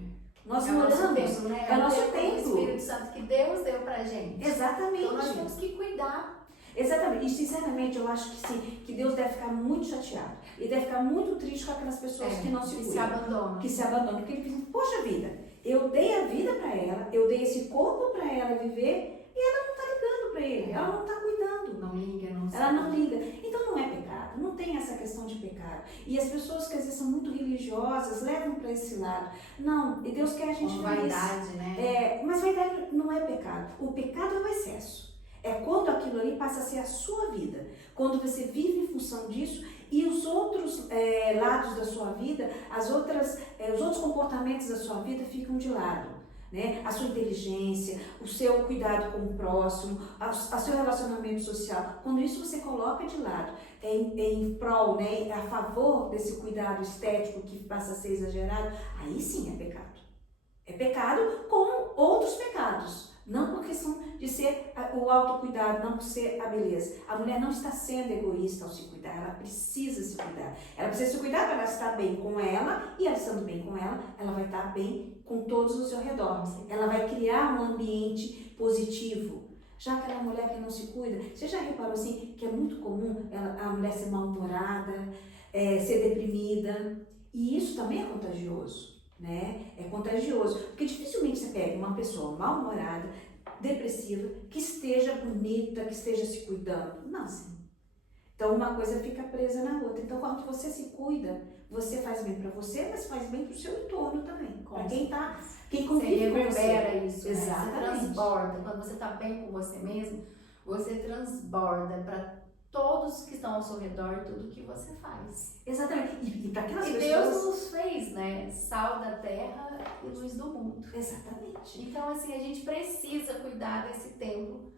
Nós moramos, templo, né? É o nosso templo. templo. O Espírito Santo que Deus deu pra gente. Exatamente. Então nós temos que cuidar. Exatamente. E sinceramente eu acho que sim, que Deus deve ficar muito chateado. Ele deve ficar muito triste com aquelas pessoas que não se cuidam. Que se abandonam. Que se abandonam. Porque ele pensa, poxa vida, eu dei a vida para ela, eu dei esse corpo para ela viver e ela não está ligando para ele, ela não está cuidando. Não liga, não Ela não liga. Então não é pecado, não tem essa questão de pecado. E as pessoas que às vezes são muito religiosas levam para esse lado. Não, e Deus quer a gente feliz. Vaidade, né? Mas vaidade não é pecado. O pecado é o excesso. É quando aquilo ali passa a ser a sua vida. Quando você vive em função disso e os outros lados da sua vida, os outros comportamentos da sua vida ficam de lado. Né? A sua inteligência, o seu cuidado com o próximo, o seu relacionamento social, quando isso você coloca de lado, em prol, né, a favor desse cuidado estético que passa a ser exagerado, aí sim é pecado. É pecado com outros pecados, não por questão de ser o autocuidado, não por ser a beleza. A mulher não está sendo egoísta ao se cuidar, ela precisa se cuidar. Ela precisa se cuidar para ela estar bem com ela, e ela estando bem com ela vai estar bem com todos ao seu redor. Ela vai criar um ambiente positivo. Já aquela mulher que não se cuida, você já reparou assim que é muito comum a mulher ser mal-humorada, ser deprimida, e isso também é contagioso. Né? É contagioso, porque dificilmente você pega uma pessoa mal-humorada, depressiva, que esteja bonita, que esteja se cuidando. Não, sim. Então uma coisa fica presa na outra. Então quando você se cuida, você faz bem para você, mas faz bem para o seu entorno também. Para quem convive com você. Reverbera isso, exatamente. Né? Você transborda. Quando você está bem com você mesmo, você transborda para todos que estão ao seu redor tudo que você faz. Exatamente. E para aquelas pessoas... Deus nos fez, né? Sal da terra e luz do mundo. Exatamente. Então, assim, a gente precisa cuidar desse templo,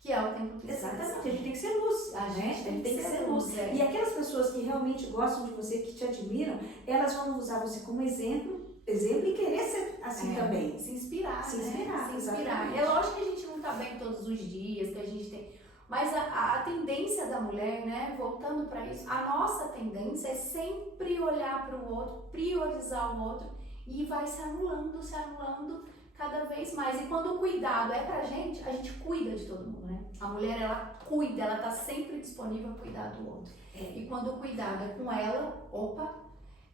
que é o templo que exatamente. A gente tem que ser luz. A gente tem que ser luz. E aquelas pessoas que realmente gostam de você, que te admiram, elas vão usar você como exemplo e querer ser assim também. Se inspirar, Se inspirar. Exatamente. É lógico que a gente não está bem todos os dias, que a gente tem... Mas a tendência da mulher, né, voltando para isso, a nossa tendência é sempre olhar para o outro, priorizar o outro e vai se anulando cada vez mais. E quando o cuidado é pra gente, a gente cuida de todo mundo, né? A mulher, ela cuida, ela tá sempre disponível a cuidar do outro. E quando o cuidado é com ela, opa,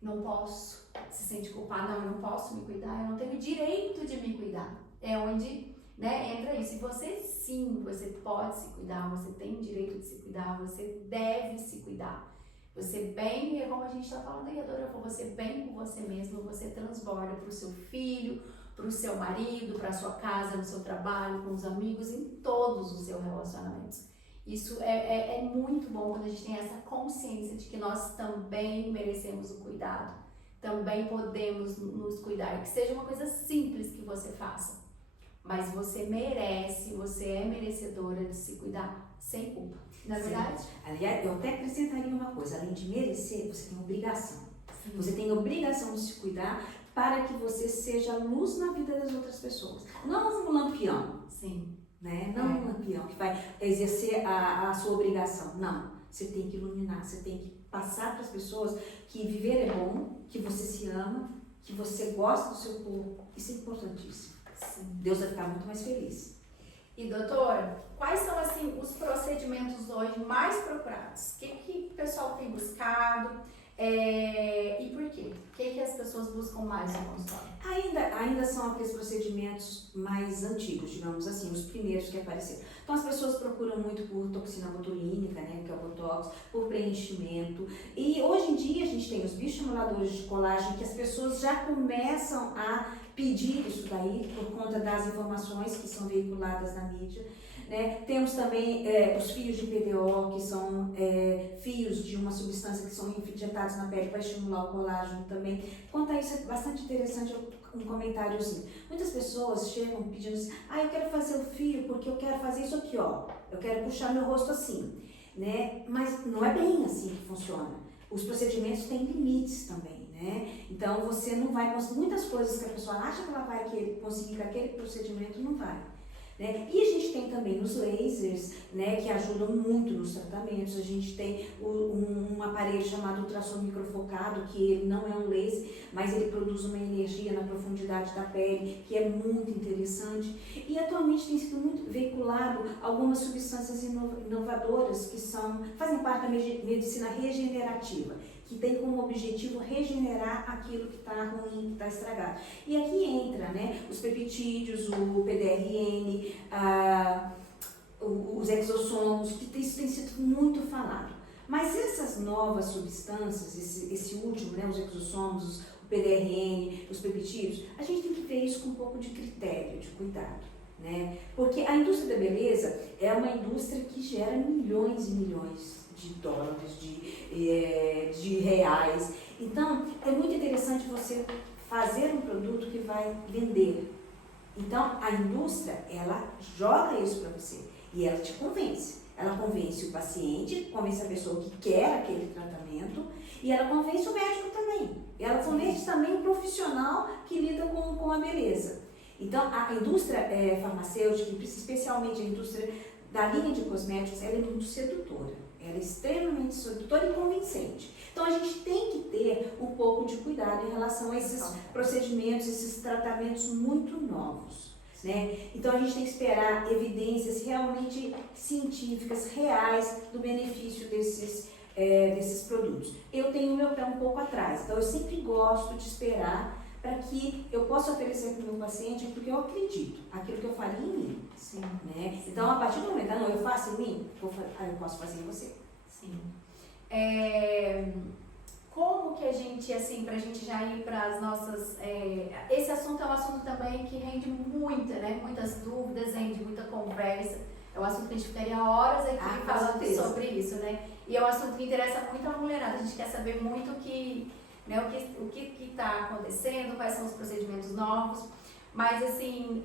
não posso, se sente culpada, não, eu não posso me cuidar, eu não tenho direito de me cuidar. É onde... Né, entra isso. E você sim, você pode se cuidar, você tem o direito de se cuidar, você deve se cuidar. Você bem, é como a gente está falando aí, Adora, você bem com você mesmo, você transborda para o seu filho, para o seu marido, para a sua casa, no seu trabalho, com os amigos, em todos os seus relacionamentos. Isso é muito bom quando a gente tem essa consciência de que nós também merecemos o cuidado, também podemos nos cuidar, que seja uma coisa simples que você faça. Mas você merece, você é merecedora de se cuidar sem culpa, não é verdade? Aliás, eu até acrescentaria uma coisa, além de merecer, você tem obrigação. Sim. Você tem a obrigação de se cuidar para que você seja luz na vida das outras pessoas. Não um lampião, Sim. né? Não um lampião que vai exercer a sua obrigação. Não. Você tem que iluminar, você tem que passar para as pessoas que viver é bom, que você se ama, que você gosta do seu corpo. Isso é importantíssimo. Sim. Deus vai ficar muito mais feliz. E doutora, quais são assim os procedimentos hoje mais procurados? O que o pessoal tem buscado e por quê? O que as pessoas buscam mais no consultório? Ainda são aqueles procedimentos mais antigos, digamos assim, os primeiros que apareceram. Então as pessoas procuram muito por toxina botulínica, né, que é o botox, por preenchimento. E hoje em dia a gente tem os bioestimuladores de colágeno que as pessoas já começam a pedir isso daí por conta das informações que são veiculadas na mídia. Né? Temos também os fios de PDO, que são fios de uma substância que são injetados na pele para estimular o colágeno também. Quanto a isso, é bastante interessante um comentáriozinho. Muitas pessoas chegam pedindo assim, eu quero fazer o fio porque eu quero fazer isso aqui, ó. Eu quero puxar meu rosto assim, né? Mas não é bem assim que funciona. Os procedimentos têm limites também, né? Então, você não vai conseguir muitas coisas que a pessoa acha que ela vai conseguir com aquele procedimento, não vai. Né? E a gente tem também os lasers, né, que ajudam muito nos tratamentos. A gente tem um aparelho chamado ultrassom microfocado, que ele não é um laser, mas ele produz uma energia na profundidade da pele, que é muito interessante. E atualmente tem sido muito veiculado algumas substâncias inovadoras que fazem parte da medicina regenerativa, que tem como objetivo regenerar aquilo que está ruim, que está estragado. E aqui entra, né, os peptídeos, o PDRN, os exossomos, que isso tem sido muito falado. Mas essas novas substâncias, esse último, né, os exossomos, o PDRN, os peptídeos, a gente tem que ver isso com um pouco de critério, de cuidado. Né? Porque a indústria da beleza é uma indústria que gera milhões e milhões de dólares, de reais. Então, é muito interessante você fazer um produto que vai vender. Então, a indústria, ela joga isso para você e ela te convence. Ela convence o paciente, convence a pessoa que quer aquele tratamento e ela convence o médico também. Ela convence também o profissional que lida com a beleza. Então, a indústria farmacêutica, especialmente a indústria da linha de cosméticos, ela é muito sedutora. Ela é extremamente sedutora e convincente. Então, a gente tem que ter um pouco de cuidado em relação a esses procedimentos, esses tratamentos muito novos. Né? Então, a gente tem que esperar evidências realmente científicas, reais, do benefício desses produtos. Eu tenho o meu pé um pouco atrás, então eu sempre gosto de esperar para que eu possa oferecer para o meu paciente aquilo que eu acredito, aquilo que eu faria em mim. Sim. Né? Então, a partir do momento, eu faço em mim, eu posso fazer em você. Sim. Como que a gente, assim, pra gente já ir para as nossas... esse assunto é um assunto também que rende muitas dúvidas, rende muita conversa. É um assunto que a gente ficaria horas aqui falando sobre isso, né? E é um assunto que interessa muito a mulherada. A gente quer saber muito o que está acontecendo, quais são os procedimentos novos. Mas, assim,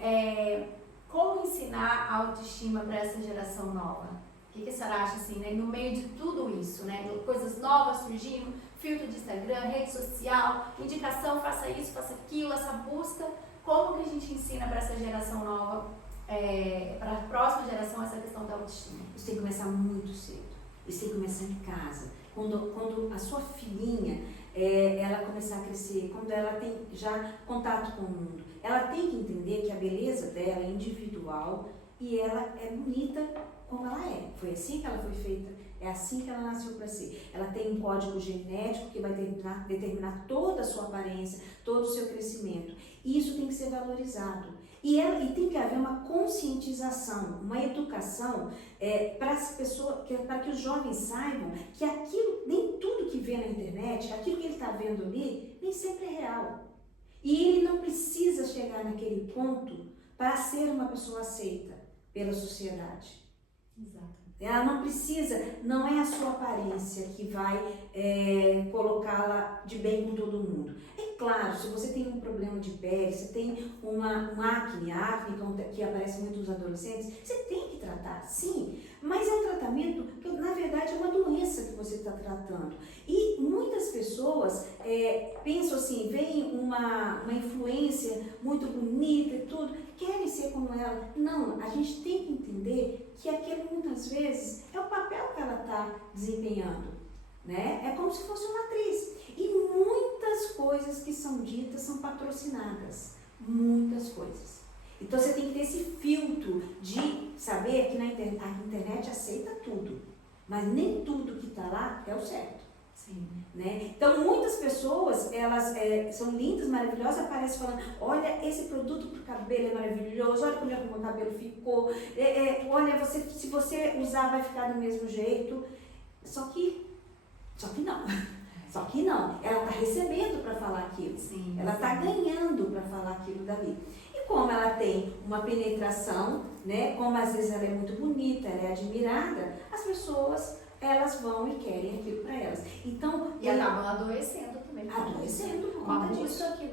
como ensinar a autoestima para essa geração nova? O que a senhora acha, assim, né? No meio de tudo isso, né? Coisas novas surgindo, filtro de Instagram, rede social, indicação, faça isso, faça aquilo, essa busca. Como que a gente ensina para essa geração nova, para a próxima geração, essa questão da autoestima? Isso tem que começar muito cedo. Isso tem que começar em casa. Quando a sua filhinha, ela começar a crescer, quando ela tem já contato com o mundo, ela tem que entender que a beleza dela é individual e ela é bonita como ela é. Foi assim que ela foi feita, é assim que ela nasceu para ser. Ela tem um código genético que vai determinar toda a sua aparência, todo o seu crescimento. E isso tem que ser valorizado. E tem que haver uma conscientização, uma educação para as pessoas, para que os jovens saibam que nem tudo que vê na internet, aquilo que ele está vendo ali, nem sempre é real. E ele não precisa chegar naquele ponto para ser uma pessoa aceita pela sociedade. Exato. Ela não precisa, não é a sua aparência que vai colocá-la de bem com todo mundo. É claro, se você tem um problema de pele, você tem um acne que aparece muito nos adolescentes, você tem que tratar, sim, mas é um tratamento que na verdade é uma doença que você está tratando. E muitas pessoas pensam assim, veem uma influência muito bonita e tudo, querem ser como ela. Não, a gente tem que entender que aquilo muitas vezes é o papel que ela está desempenhando, né? É como se fosse uma atriz. E muitas coisas que são ditas são patrocinadas, muitas coisas. Então você tem que ter esse filtro de saber que a internet aceita tudo, mas nem tudo que está lá é o certo. Sim. Né? Então muitas pessoas, elas são lindas, maravilhosas, aparecem falando, olha, esse produto para o cabelo é maravilhoso, olha como o meu cabelo ficou, olha, se você usar vai ficar do mesmo jeito. Só que não. Só que não. Ela está recebendo para falar aquilo. Sim, ela está ganhando para falar aquilo dali. E como ela tem uma penetração, né? Como às vezes ela é muito bonita, ela é admirada, as pessoas, elas vão e querem aquilo para elas. Então, e acabam adoecendo também. Adoecendo por uma conta disso. busca que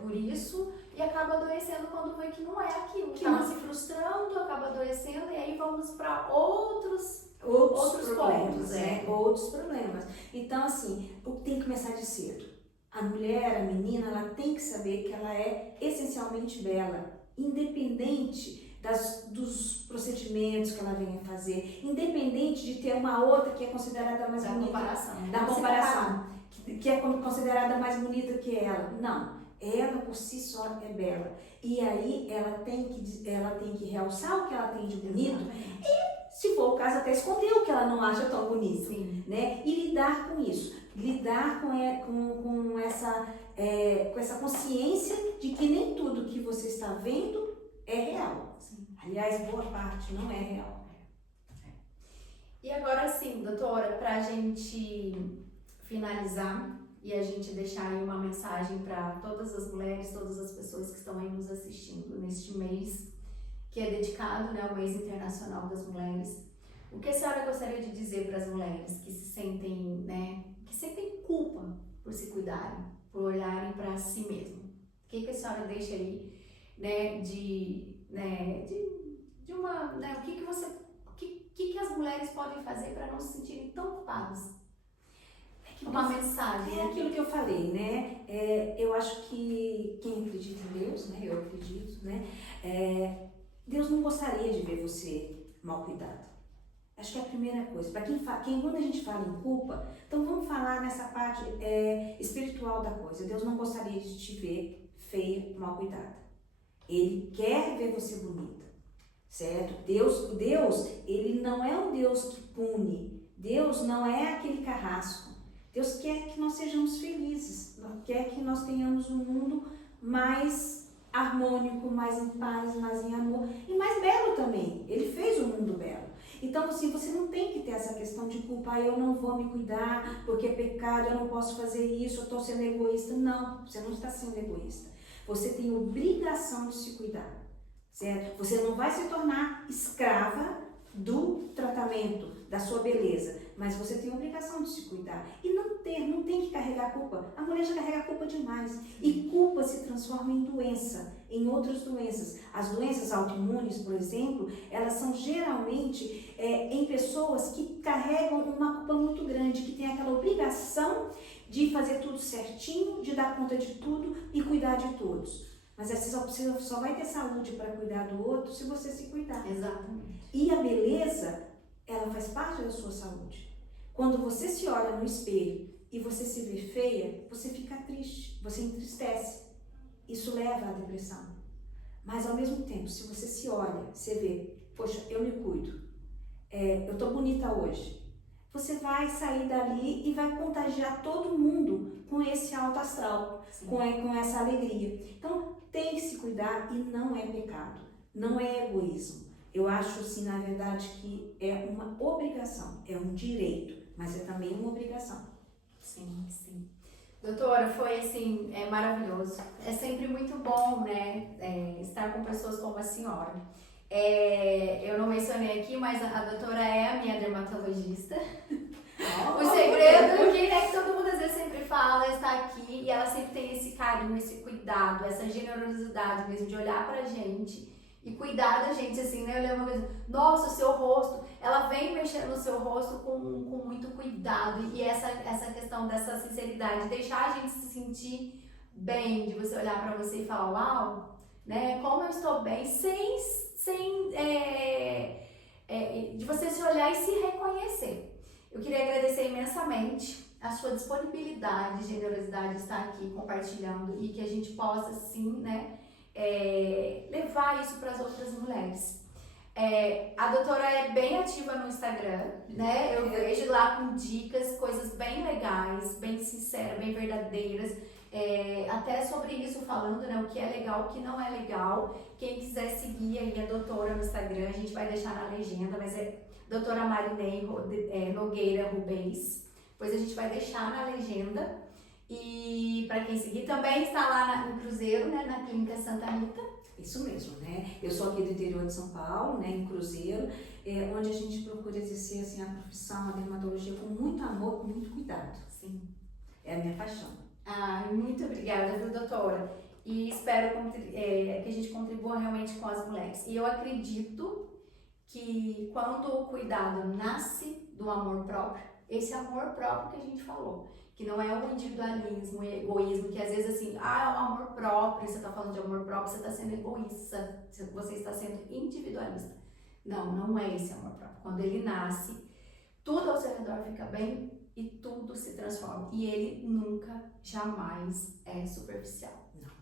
por isso e acaba adoecendo quando vê que não é aquilo. Que Acaba não. se frustrando, acaba adoecendo e aí vamos para outros Outros pontos, problemas, outros problemas. Então, assim, tem que começar de cedo. A mulher, a menina, ela tem que saber que ela é essencialmente bela, independente dos procedimentos que ela venha fazer, independente de ter uma outra que é considerada mais bonita. Da comparação. Que é considerada mais bonita que ela. Não. Ela por si só é bela. E aí ela tem que realçar o que ela tem de bonito. E, se for o caso, até esconder o que ela não acha tão bonito. Sim. Né? E lidar com isso. Lidar com essa consciência de que nem tudo que você está vendo é real. Sim. Aliás, boa parte não é real. E agora sim, doutora, para a gente finalizar e a gente deixar aí uma mensagem para todas as mulheres, todas as pessoas que estão aí nos assistindo neste mês, que é dedicado, né, ao mês internacional das mulheres. O que a senhora gostaria de dizer para as mulheres que se sentem, né, que sentem culpa por se cuidarem, por olharem para si mesmo? O que a senhora deixa aí, né, o que as mulheres podem fazer para não se sentirem tão culpadas? Uma mensagem. É aquilo que eu falei, né? Eu acho que quem acredita em Deus, né? Eu acredito, né? Deus não gostaria de ver você mal cuidado. Acho que é a primeira coisa. Para quando a gente fala em culpa, então vamos falar nessa parte espiritual da coisa. Deus não gostaria de te ver feia, mal cuidada. Ele quer ver você bonita, certo? Deus, ele não é um Deus que pune. Deus não é aquele carrasco. Deus quer que nós sejamos felizes. Quer que nós tenhamos um mundo mais harmônico, mais em paz, mais em amor e mais belo também. Ele fez um mundo belo. Então, assim, você não tem que ter essa questão de culpa, eu não vou me cuidar porque é pecado, eu não posso fazer isso, eu estou sendo egoísta. Não, você não está sendo egoísta. Você tem obrigação de se cuidar, certo? Você não vai se tornar escrava do tratamento, da sua beleza, mas você tem obrigação de se cuidar. E não tem que carregar culpa. A mulher já carrega culpa demais. E culpa se transforma em doença, em outras doenças. As doenças autoimunes, por exemplo, elas são geralmente em pessoas que carregam uma culpa muito grande, que tem aquela obrigação de fazer tudo certinho, de dar conta de tudo e cuidar de todos. Mas você só vai ter saúde para cuidar do outro se você se cuidar. Exatamente. E a beleza, ela faz parte da sua saúde. Quando você se olha no espelho e você se vê feia, você fica triste, você entristece. Isso leva à depressão. Mas ao mesmo tempo, se você se olha, você vê, poxa, eu me cuido, eu tô bonita hoje. Você vai sair dali e vai contagiar todo mundo com esse alto astral, com essa alegria. Então, tem que se cuidar e não é pecado, não é egoísmo. Eu acho, assim, na verdade, que é uma obrigação, é um direito, mas é também uma obrigação. Sim, sim. Doutora, foi, assim, maravilhoso. É sempre muito bom, né, estar com pessoas como a senhora. Eu não mencionei aqui, mas a doutora é a minha dermatologista. O segredo que todo mundo às vezes sempre fala está aqui e ela sempre tem esse carinho, esse cuidado, essa generosidade mesmo de olhar pra gente e cuidar da gente, assim, né? Eu lembro mesmo, nossa, o seu rosto, ela vem mexendo no seu rosto com muito cuidado. E essa questão dessa sinceridade, deixar a gente se sentir bem, de você olhar para você e falar, uau, né, como eu estou bem, de você se olhar e se reconhecer. Eu queria agradecer imensamente a sua disponibilidade, generosidade de estar aqui compartilhando e que a gente possa, sim, né, levar isso para as outras mulheres. A doutora é bem ativa no Instagram, né? Eu vejo lá com dicas, coisas bem legais, bem sinceras, bem verdadeiras. Até sobre isso falando, né? O que é legal, o que não é legal. Quem quiser seguir aí a doutora no Instagram, a gente vai deixar na legenda, mas é doutora Marinei Nogueira Rubens. Depois a gente vai deixar na legenda. E para quem seguir, também está lá no Cruzeiro, né? Na Clínica Santa Rita. Isso mesmo, né? Eu sou aqui do interior de São Paulo, né? Em Cruzeiro, onde a gente procura exercer assim, a profissão, a dermatologia com muito amor, com muito cuidado. Sim. É a minha paixão. Muito obrigada, viu, doutora? E espero que a gente contribua realmente com as mulheres. E eu acredito que quando o cuidado nasce do amor próprio, esse amor próprio que a gente falou, que não é o individualismo e egoísmo, que às vezes assim, é o amor próprio, você está falando de amor próprio, você está sendo egoísta, você está sendo individualista. Não, não é esse amor próprio. Quando ele nasce, tudo ao seu redor fica bem e tudo se transforma. E ele nunca, jamais é superficial. Não.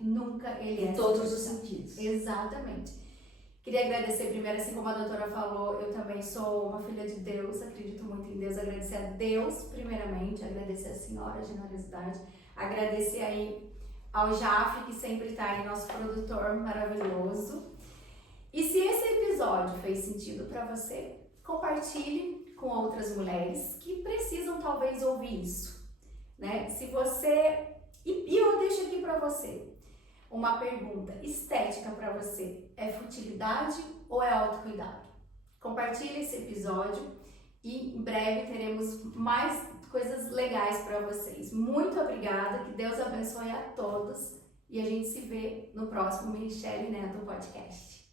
Nunca ele é em todos os superficial. sentidos. Exatamente. Queria agradecer primeiro, assim como a doutora falou, eu também sou uma filha de Deus, acredito muito em Deus, agradecer a Deus primeiramente, agradecer a senhora, a generosidade, agradecer aí ao Jaf, que sempre está aí, nosso produtor maravilhoso. E se esse episódio fez sentido para você, compartilhe com outras mulheres que precisam talvez ouvir isso, né? Se você... E eu deixo aqui para você uma pergunta: estética para você é futilidade ou é autocuidado? Compartilhe esse episódio e em breve teremos mais coisas legais para vocês. Muito obrigada, que Deus abençoe a todos e a gente se vê no próximo Michele Neto Podcast.